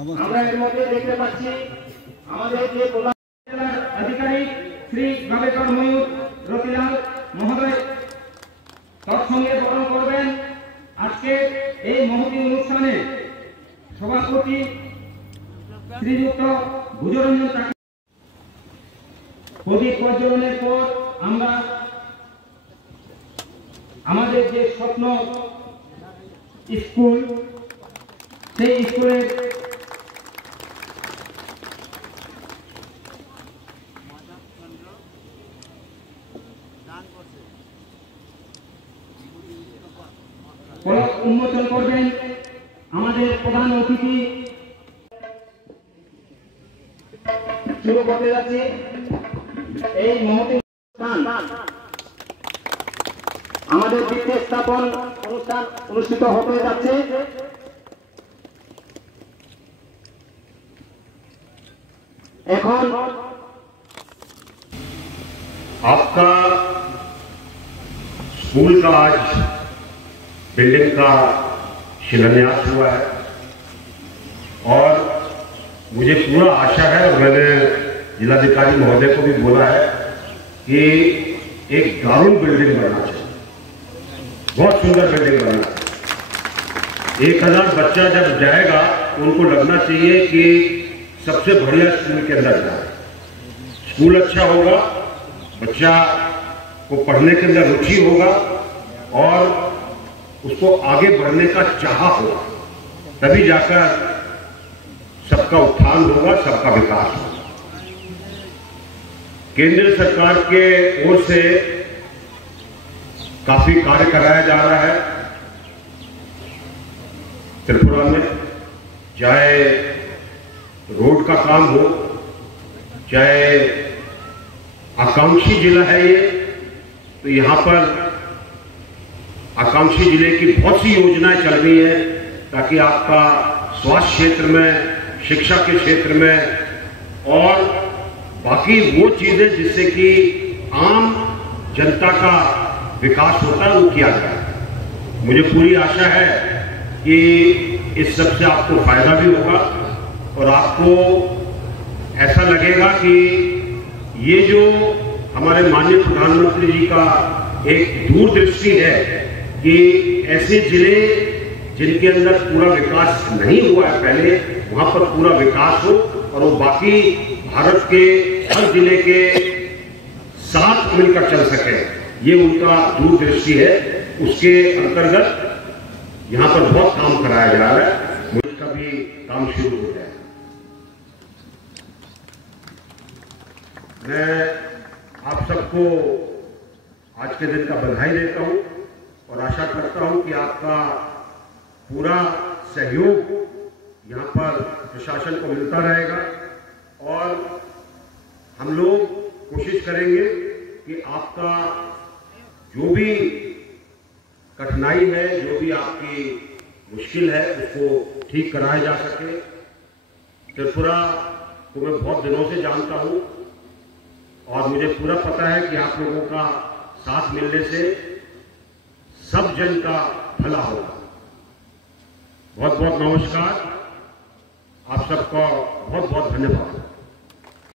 আমরা এর মধ্যে দেখতে পাচ্ছি আমাদের যে প্রধান জেলার আধিকারিক শ্রী গবেষক ময়ূর রতিলাল মহোদয় তৎসঙ্গে বরণ করবেন। আজকে এই মহতী অনুষ্ঠানে সভাপতি শ্রীযুক্ত ভুজরঞ্জন চাকি প্রদীপ প্রজ্বলনের পর আমরা আমাদের যে স্বপ্ন স্কুল সেই স্কুলের ফলক উন্মোচন করবেন আমাদের প্রধান অতিথি। শুরু করতে যাচ্ছি এই মহতী অনুষ্ঠান। আমাদের ভিত্তি স্থাপন অনুষ্ঠান অনুষ্ঠিত হতে যাচ্ছে। এখন आपका स्कूल का आज बिल्डिंग का शिलान्यास हुआ है और मुझे पूरा आशा है और मैंने जिलाधिकारी महोदय को भी बोला है कि एक दारुण बिल्डिंग बनना चाहिए, बहुत सुंदर बिल्डिंग बनना चाहिए। 1000 बच्चा जब जाएगा उनको लगना चाहिए कि सबसे बढ़िया स्कूल के अंदर जाए। स्कूल अच्छा होगा, बच्चा को पढ़ने के अंदर रुचि होगा और उसको आगे बढ़ने का चाह होगा, तभी जाकर सबका उत्थान होगा, सबका विकास होगा। केंद्र सरकार के ओर से काफी कार्य कराया जा रहा है त्रिपुरा में, चाहे रोड का काम हो, चाहे आकांक्षी जिला है ये, तो यहां पर आकांक्षी जिले की बहुत सी योजनाएं चल रही हैं ताकि आपका स्वास्थ्य क्षेत्र में, शिक्षा के क्षेत्र में और बाकी वो चीजें जिससे कि आम जनता का विकास होता है वो किया जाए। मुझे पूरी आशा है कि इस सब से आपको फायदा भी होगा और आपको ऐसा लगेगा कि ये जो हमारे माननीय प्रधानमंत्री जी का एक दूरदृष्टि है कि ऐसे जिले जिनके अंदर पूरा विकास नहीं हुआ है पहले, वहां पर पूरा विकास हो और वो बाकी भारत के हर जिले के साथ मिलकर चल सके, ये उनका दूरदृष्टि है। उसके अंतर्गत यहां पर बहुत काम कराया जा रहा है, उसका भी काम शुरू हो जाए। मैं आप सबको आज के दिन का बधाई देता हूं और आशा करता हूं कि आपका पूरा सहयोग यहां पर प्रशासन को मिलता रहेगा और हम लोग कोशिश करेंगे कि आपका जो भी कठिनाई है, जो भी आपकी मुश्किल है, उसको ठीक कराया जा सके। त्रिपुरा को मैं बहुत दिनों से जानता हूं और मुझे पूरा पता है कि आप लोगों का साथ मिलने से सब जन का भला होगा। बहुत बहुत नमस्कार, आप सबका बहुत बहुत धन्यवाद।